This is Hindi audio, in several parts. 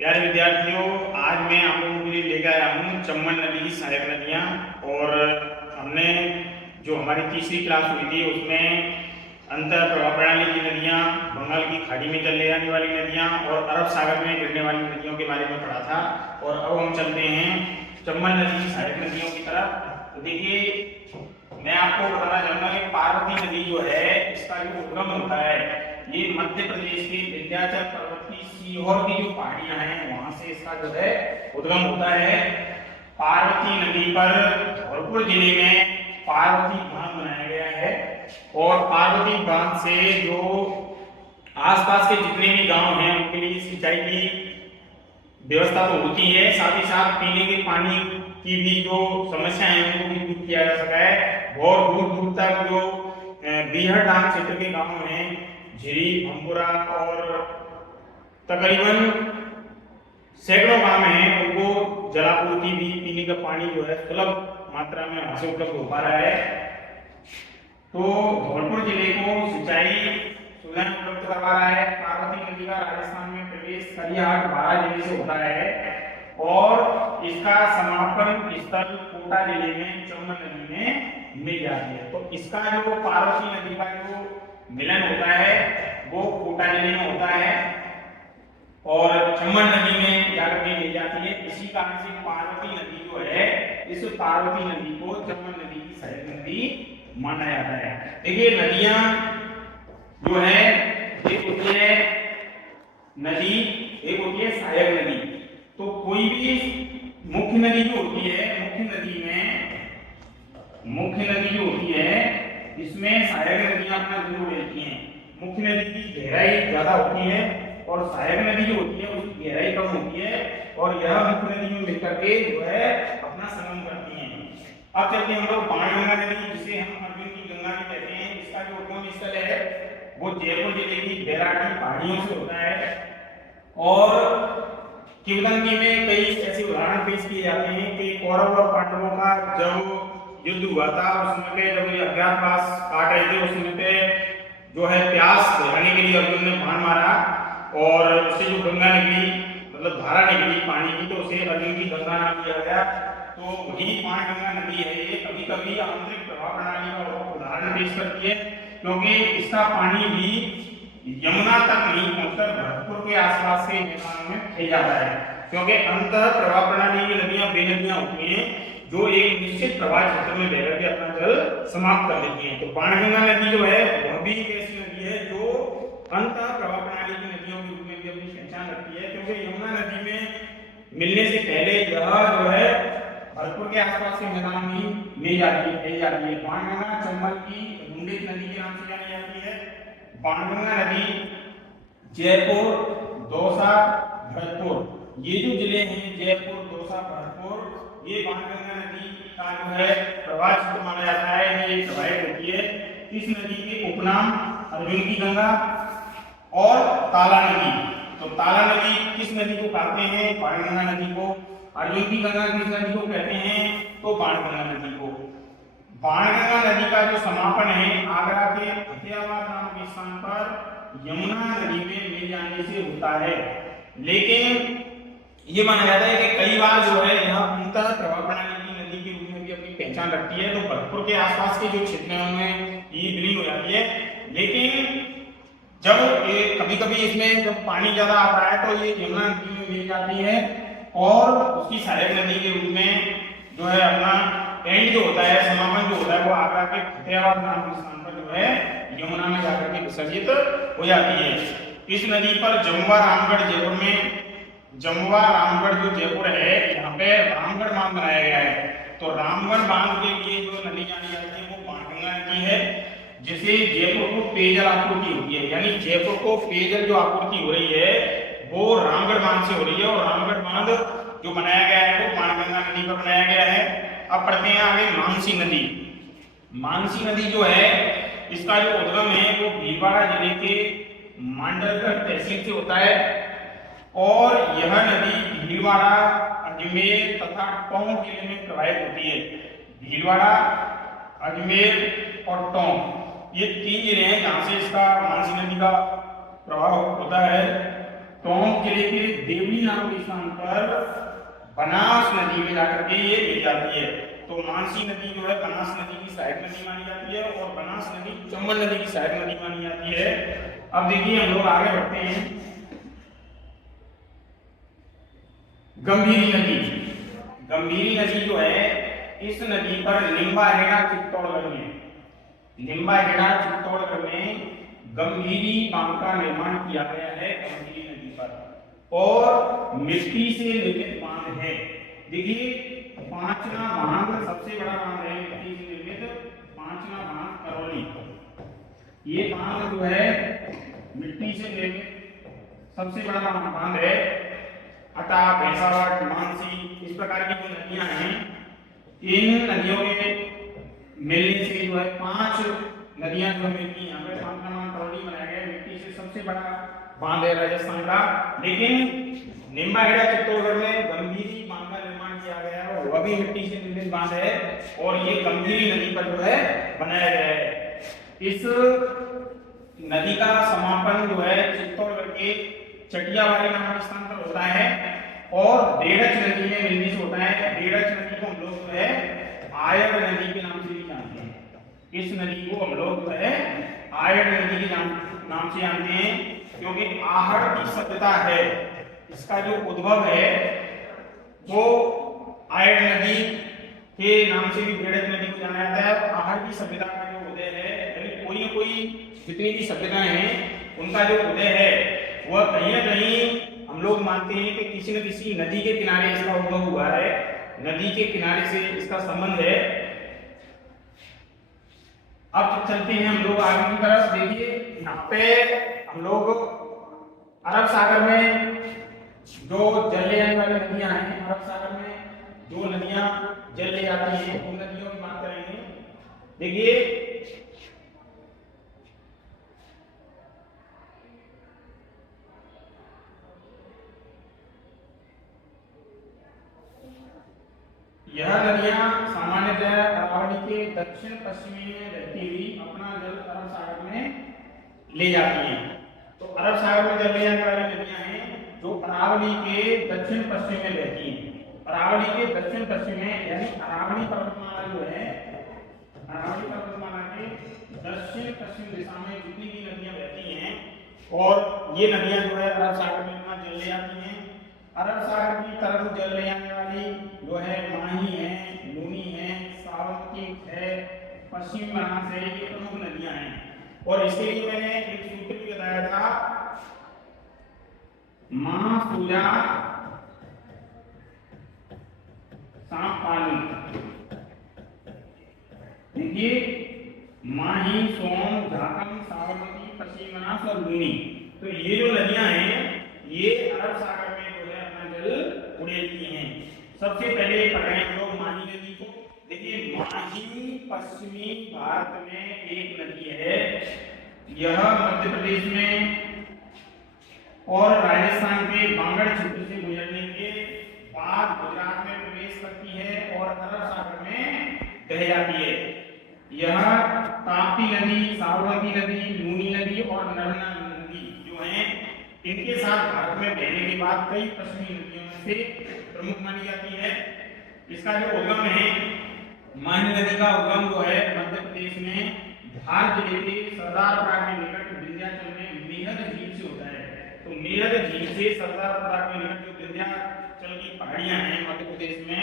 प्यारे विद्यार्थियों, आज मैं आप लोगों के लिए लेकर आया हूँ चम्बल नदी की सहायक नदियाँ। और हमने जो हमारी तीसरी क्लास हुई थी उसमें अंतर प्रवाह प्रणाली की नदियाँ, बंगाल की खाड़ी में चले जाने वाली नदियाँ और अरब सागर में गिरने वाली नदियों के बारे में पढ़ा था। और अब हम चलते हैं चम्बल नदी की सहायक नदियों की तरफ। तो देखिए, मैं आपको बताना चाहूंगा कि पार्वती नदी जो है इसका जो उद्गम होता है ये मध्य प्रदेश के विंध्याचल पर्वत की सीहोर की जो पहाड़ियां हैं वहां से इसका जो है उद्गम होता है। पार्वती नदी पर धौलपुर जिले में पार्वती बांध बनाया गया है और पार्वती बांध से जो आसपास के जितने भी गांव हैं उनके लिए सिंचाई की व्यवस्था तो होती है, साथ ही साथ पीने के पानी की भी जो समस्या है उनको भी दूर किया जा सका है। और दूर दूर तक जो बीहड़ डांग क्षेत्र के गांव हैं, झिरी, भंपुरा और तकरीबन सैकड़ों गांव हैं, उनको जलापूर्ति भी, पीने का पानी जो है सुलभ मात्रा में वहां से उपलब्ध हो पा रहा है। तो धौलपुर जिले को सिंचाई सुविधाएं उपलब्ध करवा रहा है। पार्वती नदी का राजस्थान में प्रवेश करियाहाट 12 जिले से होता है और इसका समापन स्थल कोटा जिले में चम्बल नदी में मिल जाती है। तो इसका जो पार्वती नदी का जो मिलन होता है वो कोटा जिले में होता है और चम्बल नदी में जाकर के मिल जाती है। इसी कारण से पार्वती नदी जो है, इस पार्वती नदी को चम्बल नदी की सहायक नदी माना जाता है। देखिए, नदियां जो है एक होती है नदी, एक होती है सहायक नदी। तो कोई भी मुख्य नदी जो होती है, मुख्य नदी जो होती है इसमें सहायक नदियां अपना जरूर रहती हैं। मुख्य नदी की गहराई ज्यादा होती है और सहायक नदी जो होती है उसकी गहराई कम होती है और यह मुख्य नदी में मिलकर के जो है अपना संगम करती हैं। अब चलते हैं हम लोग बाणगंगा नदी, जिसे हम अर्जुन की गंगा भी कहते हैं। इसका जो उद्गम स्थल है वो जयपुर जिले की बैरागी पहाड़ियों से होता है और किंवदंती में कई ऐसे उदाहरण पेश किए जाते हैं कि कौरव और पांडवों का जब युद्ध हुआ था उस समय पे जब ये अज्ञातवास काट रहे थे, उस समय पे जो है प्यास बुझाने के लिए अर्जुन ने बाण मारा और उससे जो गंगा निकली, मतलब धारा निकली पानी की, तो उसे अर्जुन की गंगा नाम दिया गया। तो वही बाणगंगा नदी है। ये कभी कभी आंतरिक प्रवाह प्रणाली का उदाहरण पेश करती है क्योंकि इसका पानी भी यमुना तक नहीं पहुंचकर भरतपुर के आसपास के मैदानों में फैल जाता है, क्योंकि अंतर प्रवाह प्रणाली की नदियां बेनदियां होती हैं जो एक निश्चित प्रवाह क्षेत्र में बहकर के अपना जल समाप्त कर देती हैं। तो बाणगंगा नदी जो है वह भी एक ऐसी नदी है जो अंतर प्रवाह प्रणाली की नदियों के रूप में भी अपनी पहचान रखती है, क्योंकि यमुना नदी में मिलने से पहले यह जो है भरतपुर के आसपास के मैदान में मिल जाती है, फैल जाती है। बाणगंगा चंबल की गुंडित नदी के नाम से जानी जाती है। बाणगंगा नदी जयपुर, दौसा, भरतपुर, ये जो जिले हैं जयपुर, दौसा, भरतपुर, ये बाणगंगा नदी का जो है प्रवाह क्षेत्र माना जाता है। ये प्रवाहित होती है। इस नदी के उपनाम अर्जुन की गंगा और ताला नदी। तो ताला नदी किस नदी को कहते हैं? बाणगंगा नदी को। अर्जुन की गंगा किस नदी को कहते हैं? तो बाणगंगा नदी को। बाणगंगा नदी का जो समापन है आगरा के फतेहाबाद नाम के स्थान पर यमुना नदी में मिल जाने से होता है, लेकिन ये माना जाता है कि कई बार जो है यह अंतर प्रवाह प्रणाली की नदी के रूप में भी अपनी पहचान रखती है। तो भरतपुर के आसपास के जो क्षेत्र हैं उनमें ये विलीन हो जाती है, लेकिन जब कभी कभी इसमें जब पानी ज्यादा आता है तो ये यमुना नदी में मिल जाती है और उसकी सहायक नदी के रूप में जो है अपना एंड जो होता है, समापन जो होता है, वो आगरा के फतेहाबाद नाम के स्थान पर जो है यमुना में जाकर के विसर्जित हो जाती है। इस नदी पर जमुआ रामगढ़ जयपुर में, जमुआ रामगढ़ जो जयपुर है यहाँ पे रामगढ़ बांध बनाया गया है। तो रामगढ़ बांध के लिए जो नदी जानी जाती है वो बाणगंगा नदी है, जिसे जयपुर को पेयजल आपूर्ति होती है। यानी जयपुर को पेयजल जो आपूर्ति हो रही है वो रामगढ़ बांध से हो रही है और रामगढ़ बांध जो बनाया गया है वो बाणगंगा नदी पर बनाया गया है। अब पढ़ते हैं आगे मानसी नदी। मानसी नदी जो है इसका जो उद्गम है वो भीलवाड़ा जिले के मांडलगढ़ तहसील से होता है और यह नदी भीलवाड़ा, अजमेर तथा टोंक जिले में प्रवाहित होती है। भीलवाड़ा, अजमेर और टोंक ये तीन जिले हैं जहां से इसका मानसी नदी का प्रवाह होता है। टोंक जिले के देवली नाम के स्थान पर बनास नदी में जाकर के ये मिल जाती है। तो मानसी नदी जो है बनास नदी की सहायक नदी मानी जाती है और बनास नदी चंबल नदी की सहायक नदी मानी जाती है। अब देखिए हम लोग आगे बढ़ते हैं। गंभीरी नदी, गंभीरी नदी जो है इस नदी पर लिंबाहेड़ा चित्तौड़गढ़ में, लिंबाहेड़ा चित्तौड़गढ़ में गंभीरी बांध का निर्माण किया गया है गंभीरी नदी पर और मिट्टी से निर्मित बांध है। देखिए पांचवा बांध सबसे बड़ा बांध है मिट्टी से निर्मित, पांचवा बांध करौली। ये बांध जो है मिट्टी से निर्मित सबसे बड़ा बांध है। अटा, भैंसावट, मानसी, इस प्रकार की जो नदियां हैं, इन नदियों के मिलने से जो है 5 नदियां जो मिलती हैं। यहाँ पे पांचवा बांध करौली बनाया गया, मिट्टी से सबसे बड़ा बांध है राजस्थान का। लेकिन लिंबाहेड़ा चित्तौड़गढ़ में गंभीरी बांध का निर्माण किया गया है, वह भी मिट्टी से निर्मित बांध है और ये गंभीरी नदी पर जो है बनाया गया है। इस नदी का समापन जो है चित्तौड़गढ़ के चटियावाली नाम के स्थान पर होता है और डेढ़च नदी में मिलने से होता है। डेढ़च नदी को हम लोग जो है आयड़ नदी के नाम से भी जानते हैं। इस नदी को हम लोग जो है आयड़ नदी के नाम से जानते हैं क्योंकि आहड़ की सभ्यता है, इसका जो उद्भव है वो आयड़ नदी के नाम से भी डेढ़च नदी को जाना जाता है। आहड़ की सभ्यता का जो उदय है, यानी कोई न कोई जितनी भी सभ्यताएं हैं उनका जो उदय है वह कहीं न कहीं हम लोग मानते हैं कि किसी न किसी नदी के किनारे इसका उद्भव हुआ है, नदी के किनारे से इसका संबंध है। अब चलते हैं हम लोग आगे की तरफ। देखिए यहाँ पे हम लोग अरब सागर में जो जल ले जाने वाली नदियां हैं, अरब सागर में जो नदियां जल ले जाती हैं उन नदियों की बात करेंगे। देखिए यह नदियां सामान्यतः अरावली के दक्षिण पश्चिमी में रहती हुई अपना जल अरब सागर में ले जाती हैं। तो अरब सागर में जल ले जाने वाली नदियां हैं जो अरावली के दक्षिण पश्चिम में रहती हैं। अरावली के दक्षिण पश्चिम में यानी अरावली पर्वतमाला जो है, अरावली पर्वतमाला के दक्षिण पश्चिम दिशा में जितनी भी नदियां बहती हैं और ये नदियां जो है अरब सागर में अपना जल ले जाती हैं। अरब सागर की तरफ जल ले जाने वाली जो है माही है, लूनी है, सावंती है, पश्चिम बनास है, ये प्रमुख नदियां हैं। और इसके लिए मैंने एक सूत्र भी बताया था, महासूजा सांपानी। देखिए माही, सोन, झाकम, सावंती, पश्चिम बनास और लूनी, तो ये जो नदियां हैं ये अरब सागर में जो है अपना जल उड़ेलती हैं। सबसे पहले पढ़ें हम लोग माही नदी को। देखिए माही पश्चिमी भारत में एक नदी है, यह मध्य प्रदेश में और राजस्थान के बांगड़ क्षेत्र से गुजरने के बाद गुजरात में प्रवेश करती है और अरब सागर में बह जाती है। यह ताप्ती नदी, साबरमती नदी, लूनी नदी और नर्मदा नदी जो है इनके साथ भारत में बहने के बाद कई पश्चिमी नदियों में से प्रमुख मानी जाती है। इसका जो उद्गम है, माही नदी का उद्गम जो है मध्य प्रदेश में धार जिले के सरदारपुरा के निकट विंध्याचल में मेहद झील से होता है। तो मेहद झील से सरदारपुरा के निकट जो विंध्याचल की पहाड़ियां हैं मध्य प्रदेश में,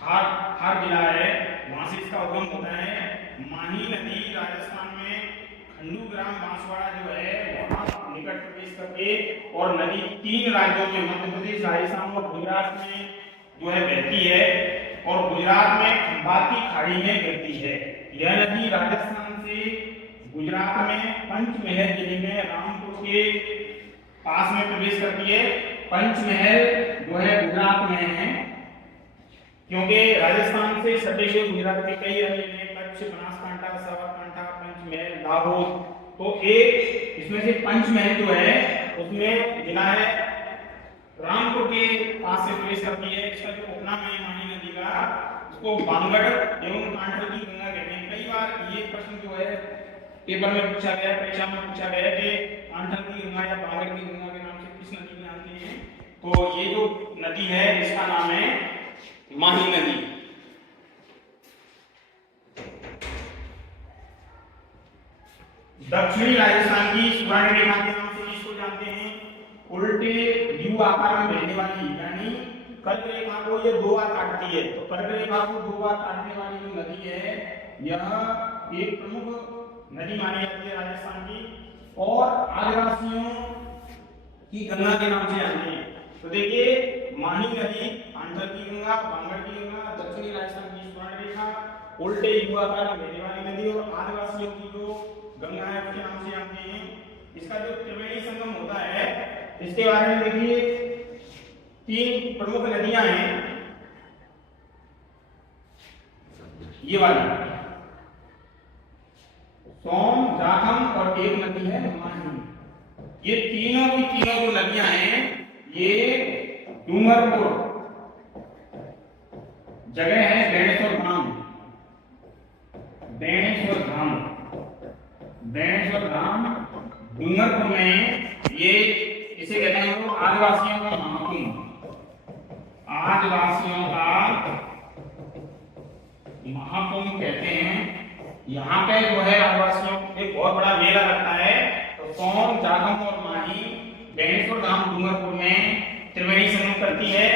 धार जिला है, वहां से इसका उद्गम होता है। माही नदी राजस्थान में खंडूग्राम बांसवाड़ा जो है वहां निकट प्रवेश करके और नदी 3 राज्यों में मध्य प्रदेश, राजस्थान और गुजरात में जो है बहती है और गुजरात में खंभात की खाड़ी में गिरती है। यह नदी राजस्थान से गुजरात में पंचमहल जिले में रामपुर के पास में प्रवेश करती है। पंचमहल जो है गुजरात में है क्योंकि राजस्थान से सटे हुए गुजरात के कई जिले कच्छ, बनासकांठा, साबरकांठा, पंचमहल, दाहोद, तो एक इसमें से पंचमहल जो है उसमें जिला है रामपुर के पास से प्रवेश करती है। इसका जो उपनाम है माही नदी का, उसको बांगड़ एवं कांठल की गंगा कहते हैं। कई बार ये प्रश्न जो है पेपर में पूछा गया, परीक्षा में पूछा गया कि कांठल की गंगा या बांगड़ की गंगा के नाम से किस नदी के नाम तो ये जो नदी है इसका नाम है माही नदी। दक्षिणी राजस्थान की स्वर्ण रेखा के नाम से इसको जानते हैं। उल्टे यू आकार में बहने वाली, यानी कर्क रेखा को ये दो बार काटती है, तो कर्क रेखा को दो बार काटने वाली जो नदी है यह एक प्रमुख नदी मानी जाती है राजस्थान की, और आदिवासियों की गंगा के नाम से जानते हैं। तो देखिए माही नदी, आंध्र की गंगा, बांगड़ की गंगा, दक्षिणी राजस्थान की स्वर्ण रेखा, उल्टे यू आकार में बहने वाली नदी, और आदिवासियों की जो गंगा है उसके नाम से जानते हैं। इसका जो त्रिवेणी संगम होता है इसके बारे में देखिए, तीन प्रमुख नदियां हैं, ये वाली सोम, जाखम और एक नदी है माही। ये तीनों की तीनों जो नदियां हैं ये डूंगरपुर जगह है, बेणेश्वर धाम, बेणेश्वर धाम, बेणेश्वर धाम डूंगरपुर में, ये इसे कहते हैं वो आदिवासियों का महाकुंभ, आदिवासियों का महाकुंभ कहते हैं। यहाँ पे जो है आदिवासियों एक बहुत बड़ा मेला लगता है। तो सोम, जाखम और माही बेणेश्वर धाम डूंगरपुर में त्रिवेणी संगम करती है।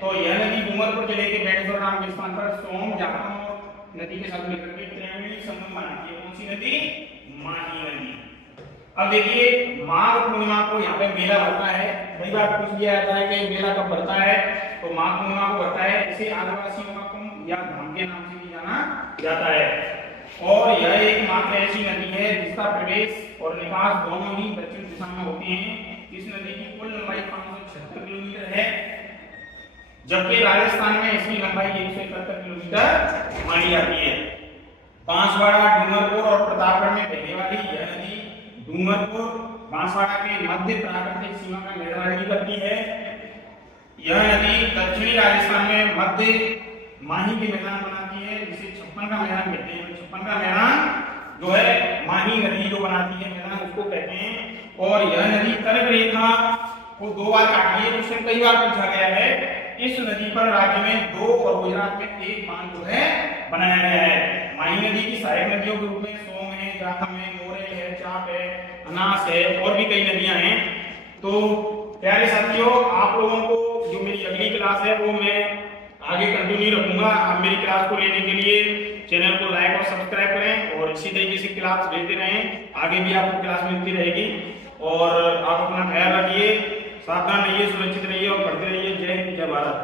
तो यह नदी डूंगरपुर जिले के बेणेश्वर धाम के स्थान पर सोम, जाखम और नदी के साथ मिलकर के त्रिवेणी संगम बनाती है। कौन सी नदी? माही नदी। अब देखिए माघ पूर्णिमा को यहाँ पे मेला भरता है। कई बार पूछ लिया जाता है कि मेला कब भरता है, तो माघ पूर्णिमा को भरता है। इसे आदिवासियों का कुंभ या धाम के नाम से भी जाना जाता है। और यह एकमात्र ऐसी नदी है जिसका प्रवेश और निकास दोनों ही दक्षिण दिशा में होते हैं। इस नदी की कुल लंबाई 576 किलोमीटर है, जबकि राजस्थान में इसकी लंबाई 171 किलोमीटर मानी जाती है। बांसवाड़ा, डूंगरपुर और प्रतापगढ़ में बहने वाली यह नदी डूंगरपुर, बांसवाड़ा के मध्य प्राकृतिक सीमा का निर्धारण भी करती है। यह नदी दक्षिणी राजस्थान में मध्य माही के मैदान बनाती है, जिसे छप्पन का मैदान कहते हैं। छप्पन का मैदान जो है माही नदी जो बनाती है मैदान उसको कहते हैं। और यह नदी कर्क रेखा को दो बार काटती है। क्वेश्चन कई बार पूछा गया है। इस नदी पर राज्य में 2 और गुजरात में 1 बांध जो है बनाया गया है। माही नदी की सहायक नदियों के रूप में सोम है, जाखम है, मोरेल है, चाप है, अनास है और भी कई नदियां हैं। तो प्यारे साथियों, आप लोगों को जो मेरी अगली क्लास है वो मैं आगे कंटिन्यू रखूंगा। आप मेरी क्लास को लेने के लिए चैनल को लाइक और सब्सक्राइब करें और इसी तरीके से क्लास लेते रहें। आगे भी आपको क्लास मिलती रहेगी और आप अपना ख्याल रखिए, सावधान रहिए, सुरक्षित रहिए और पढ़ते रहिए। जय हिंद, जय भारत।